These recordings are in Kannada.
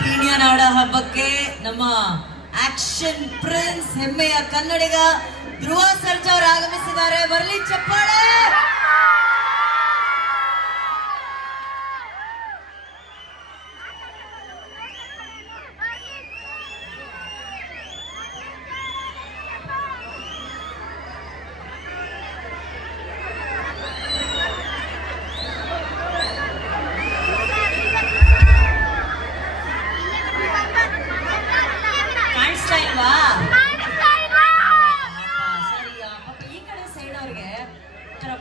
ಪೀಣ್ಯ ನಾಡ ಹಬ್ಬಕ್ಕೆ ನಮ್ಮ ಆಕ್ಷನ್ ಪ್ರಿನ್ಸ್ ಹೆಮ್ಮೆಯ ಕನ್ನಡಿಗ ಧ್ರುವ ಸರ್ಜಾ ಅವರು ಆಗಮಿಸಿದ್ದಾರೆ. ಬರಲಿ ಚಪ್ಪಾಳೆ.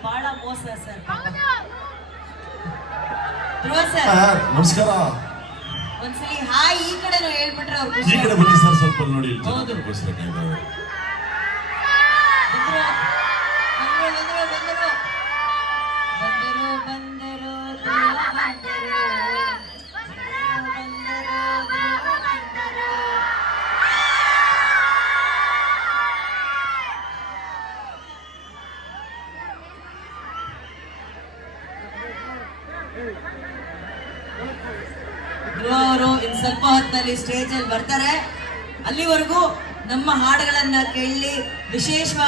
ಬಹಳ ಮೋಸ ಸರ್. ನಮಸ್ಕಾರ. ಒಂದ್ಸಲಿ ಹಾಯ್ ಈ ಕಡೆನೂ ಹೇಳ್ಬಿಟ್ರೆ ಅವ್ರು ಈ ಕಡೆ ಬನ್ನಿ ಸರ್, ಸ್ವಲ್ಪ ನೋಡಿ. ಅವರು ಇನ್ ಸ್ವಲ್ಪ ಹೊತ್ತಿನಲ್ಲಿ ಸ್ಟೇಜ್ ಅಲ್ಲಿ ಬರ್ತಾರೆ. ಅಲ್ಲಿವರೆಗೂ ನಮ್ಮ ಹಾಡುಗಳನ್ನ ಕೇಳಿ ವಿಶೇಷವಾಗಿ